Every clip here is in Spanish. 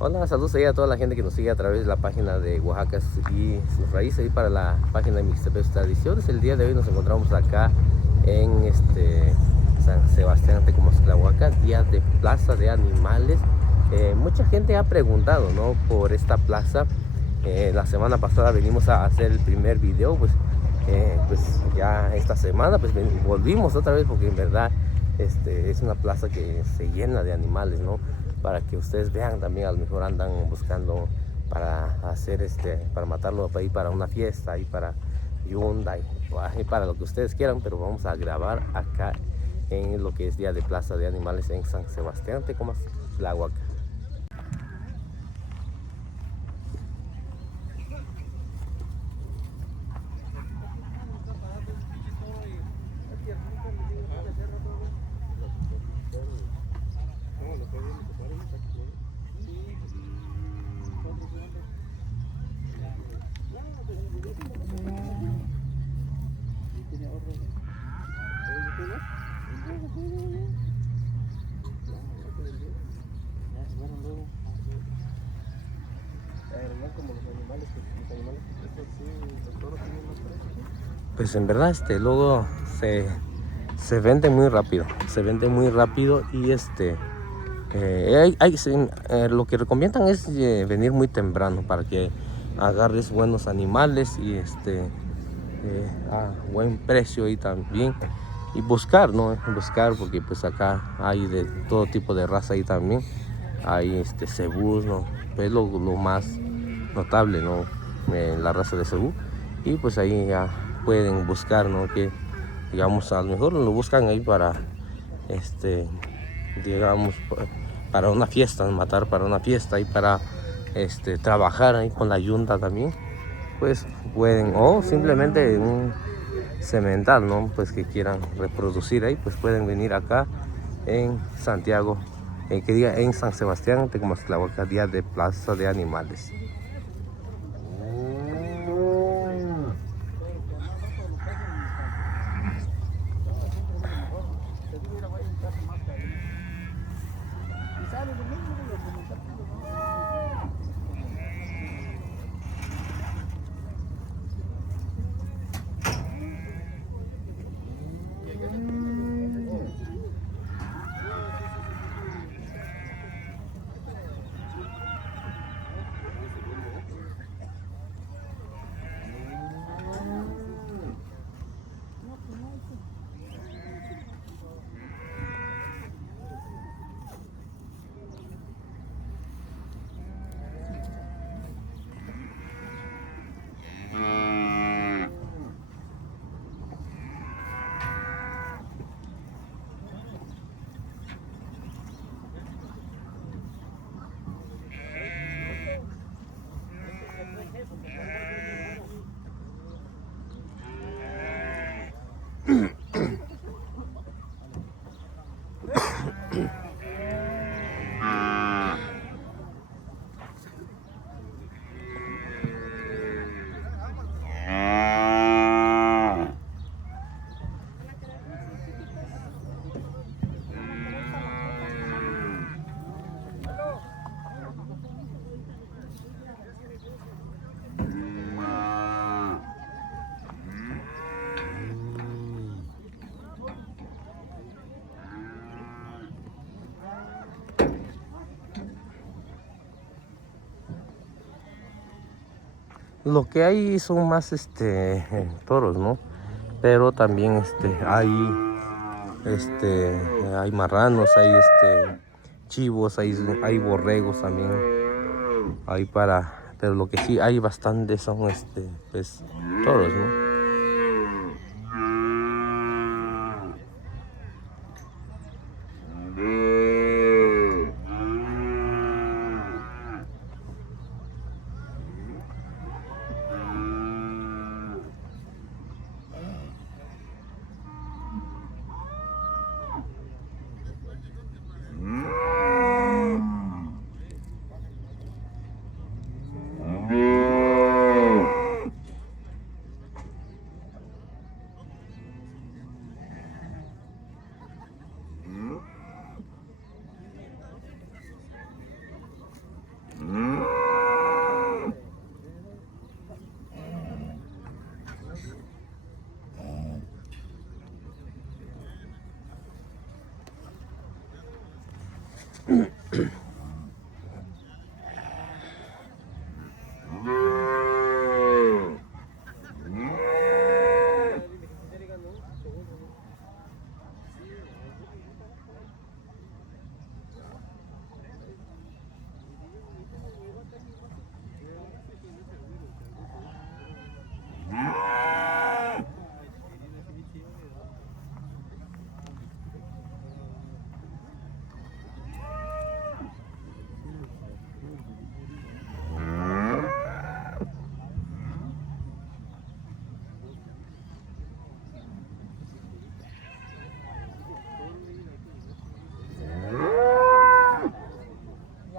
Hola, saludos ahí a toda la gente que nos sigue a través de la página de Oaxaca y sus raíces, y para la página de Mixtepec Tradiciones. El día de hoy nos encontramos acá en San Sebastián Tecomasclahuaca, día de Plaza de Animales. Mucha gente ha preguntado, ¿no?, por esta plaza. La semana pasada venimos a hacer el primer video, pues ya esta semana pues volvimos otra vez, porque en verdad es una plaza que se llena de animales, ¿no? Para que ustedes vean también. A lo mejor andan buscando para hacer para matarlo ahí para una fiesta y para Hyundai y para lo que ustedes quieran, pero vamos a grabar acá en lo que es día de Plaza de Animales en San Sebastián Tecomasclahuaca. Pues en verdad luego se vende muy rápido, y lo que recomiendan es venir muy temprano para que agarres buenos animales y a buen precio, y también y buscar, ¿no? Buscar, porque pues acá hay de todo tipo de raza. Ahí también hay cebús, ¿no? Es lo más notable, ¿no? La raza de cebú. Y pues ahí ya pueden buscar, ¿no? Que digamos, a lo mejor lo buscan ahí para digamos, para una fiesta, matar para una fiesta, y para trabajar ahí con la yunta también, pues pueden, o simplemente un semental, ¿no? Pues que quieran reproducir ahí, pues pueden venir acá en Santiago, en San Sebastián Tecomasclahuaca, día de Plaza de Animales. Lo que hay son más toros, ¿no? Pero también hay marranos, hay chivos, hay borregos también. Pero lo que sí hay bastante son pues toros, ¿no?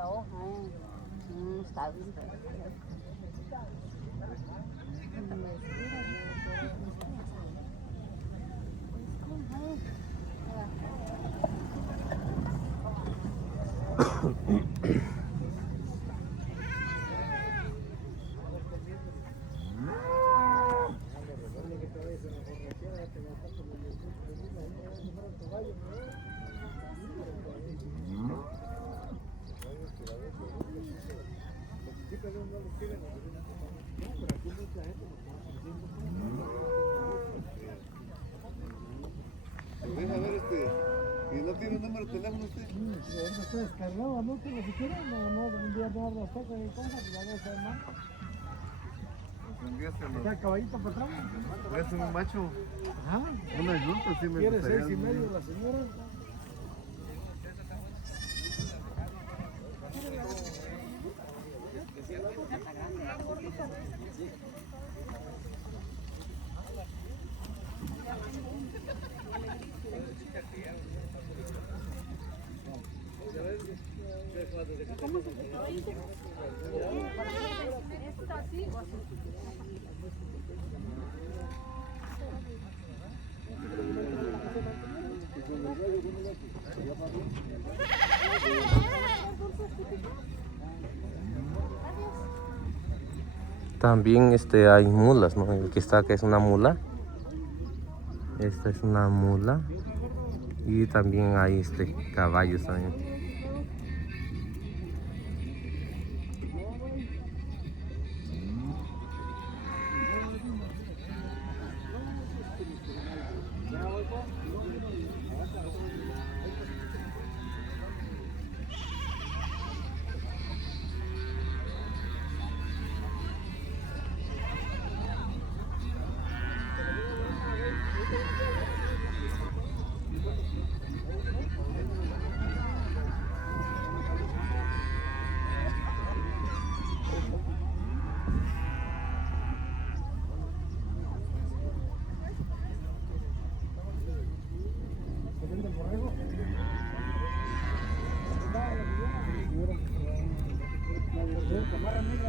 la hoja, está bien. Deja ver ¿y no tiene un número de teléfono usted? No está descargado, anótelo si quiere, no, un día no las tocas y cosas, pues ya no está mal. Está el caballito para atrás. Es un macho. Ajá. Una yunta, sí me ¿Quiere gustaría. 6.5 la señora? También hay mulas, ¿no? El que está acá es una mula. Esta es una mula. Y también hay caballos también.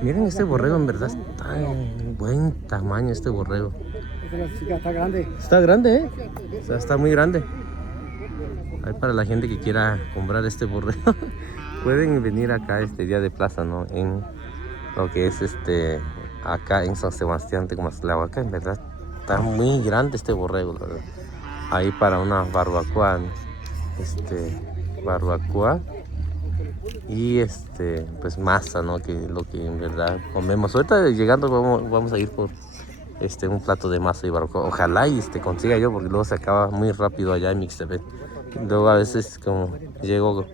Miren, este borrego en verdad está en buen tamaño, este borrego. Esta chica está grande. Está grande, ¿eh? O sea, está muy grande. Ahí para la gente que quiera comprar este borrego, pueden venir acá este día de plaza, ¿no? En lo que es acá en San Sebastián Tecomaztlahuaca. En verdad está muy grande este borrego, la verdad. Ahí para una barbacoa, ¿no? Barbacoa y pues masa, ¿no? Que lo que en verdad comemos. Ahorita llegando vamos a ir por un plato de masa y barbacoa. Ojalá y consiga yo, porque luego se acaba muy rápido allá en Mixtepec. Luego a veces como llego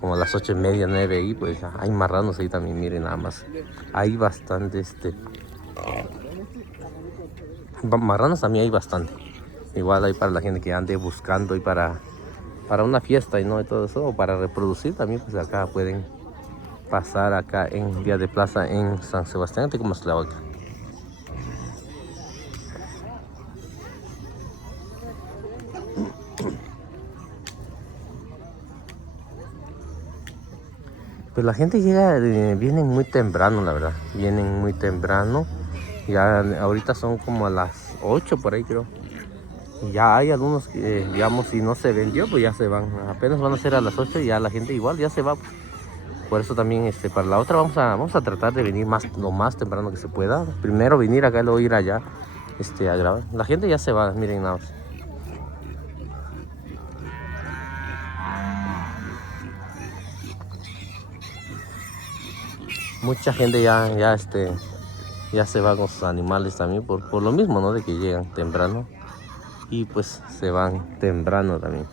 como a las 8:30, 9 y pues hay marranos ahí también. Miren nada más, hay bastante marranos también hay bastante. Igual hay para la gente que ande buscando y para una fiesta y no y todo eso, o para reproducir también, pues acá pueden pasar acá en día de plaza en San Sebastián Tecomaztlahuaca. Pues la gente llega, vienen muy temprano, la verdad. Vienen muy temprano. Ya ahorita son como a las 8 por ahí, creo. Y ya hay algunos que, digamos, si no se vendió, pues ya se van. Apenas van a ser a las 8 y ya la gente igual ya se va. Por eso también para la otra vamos a tratar de venir lo más temprano que se pueda. Primero venir acá y luego ir allá a grabar. La gente ya se va, miren nada más. Mucha gente ya se va con sus animales también por lo mismo, ¿no? De que llegan temprano y pues se van temprano también.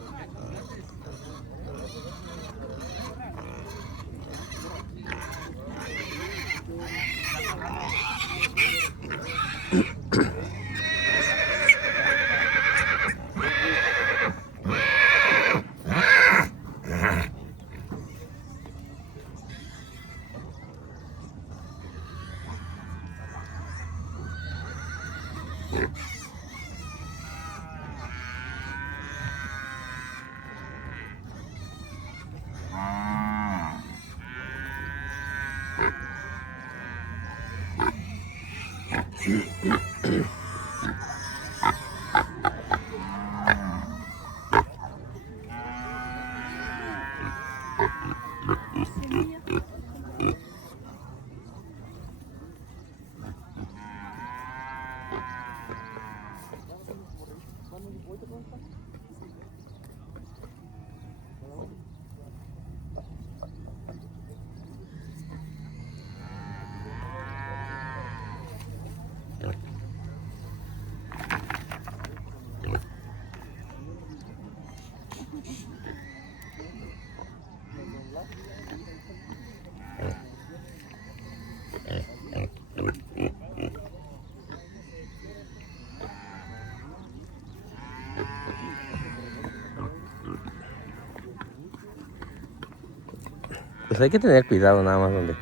Pues hay que tener cuidado nada más donde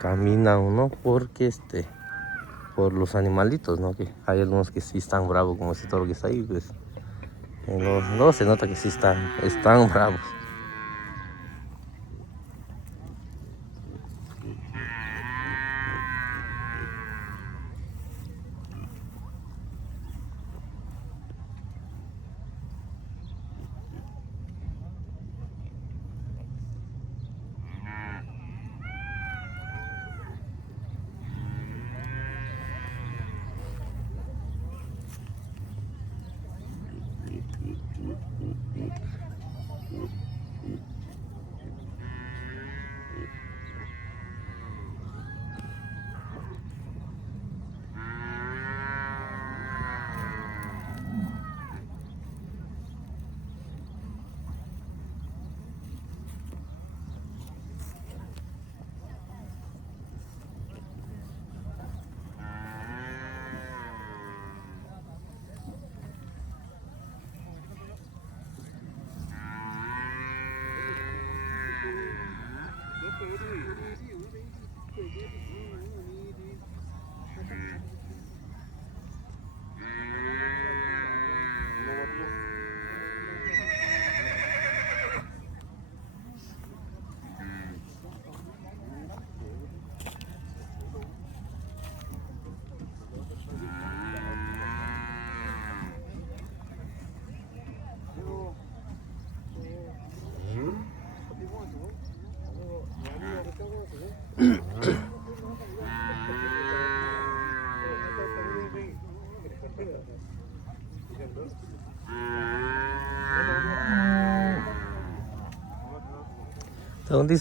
camina uno porque por los animalitos, ¿no? Que hay algunos que sí están bravos, como ese toro que está ahí, pues no se nota que sí están bravos.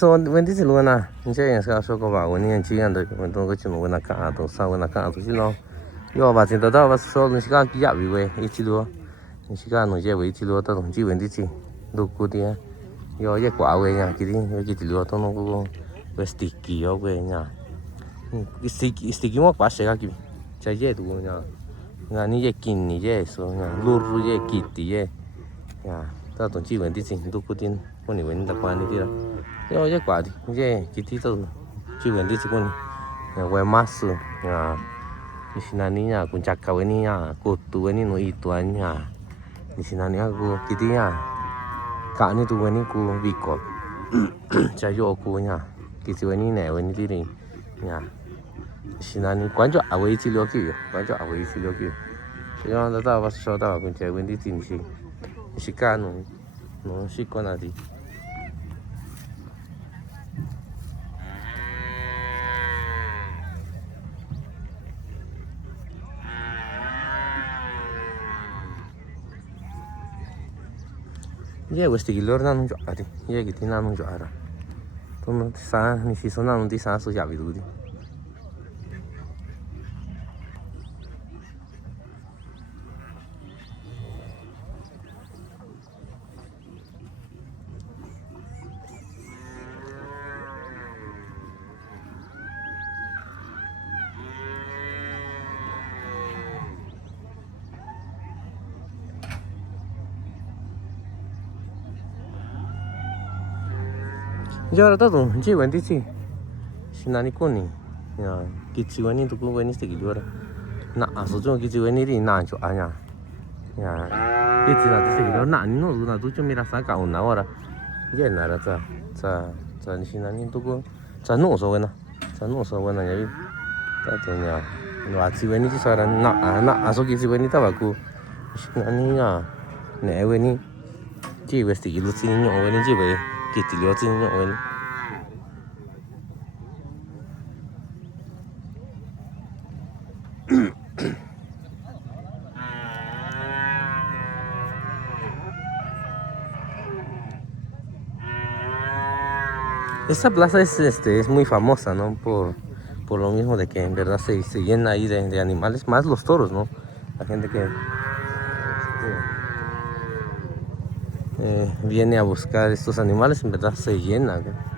Wendy lu na, nje ska so ko ba woni chi yan de to ko chi mo na ka to sa na ka to chi lo. Yo ba chin da ba so ni ska ki ya bi we i chi lu. Ni ska no je we chi lu to chi Wendy chi. Du ku ti yo ye kwa we nya ki ti yo chi lu to no ko we sticky yo we nya. Sticky mo pa se ga ki. Cha ye du nya. Nga ni ye kin ni ye so nya lu ru ye ki ti ye. Ya, ta to chi Wendy chi du ku tin ko ni wen da kwa ni ti la. Yo ye quả đi, ye kiti to chi Wendy chi kun we masu ya nishinani ya kun chaka weni ya ko tu weni no itu anya nishinani aku kiti ya ka ni tu weni ku biko cha yo ku nya kiti weni ne weni ti ri ya nishinani kwanjo awe chi lo ki kwanjo awe chi lo ki yo da ta ba so da kun che Wendy ti ni shi ka no shi ko na di ye questi killer non giocati ye che ti non giocare tu non ti sa ni si sono non ti sa so chiavi tutti ya ahora todo chi Wendy chi shinani kuni ya kichi Wendy tu ku Wendy sti killer na aso jo kichi Wendy ri na jo anya ya kichi na sti killer na ni no na tu cho mira sa ka una hora ye na ra za ni shinani tu ku za no so buena ya vi ta to ya No, así benito ahora no, asoki si benita baku. Nani ne weni. Ji vesti gilu sini weni ji be. Kitilio sini weni. Esta plaza es muy famosa, ¿no? Por lo mismo de que en verdad se llena ahí de animales, más los toros, ¿no? La gente que viene a buscar estos animales, en verdad se llena, ¿no?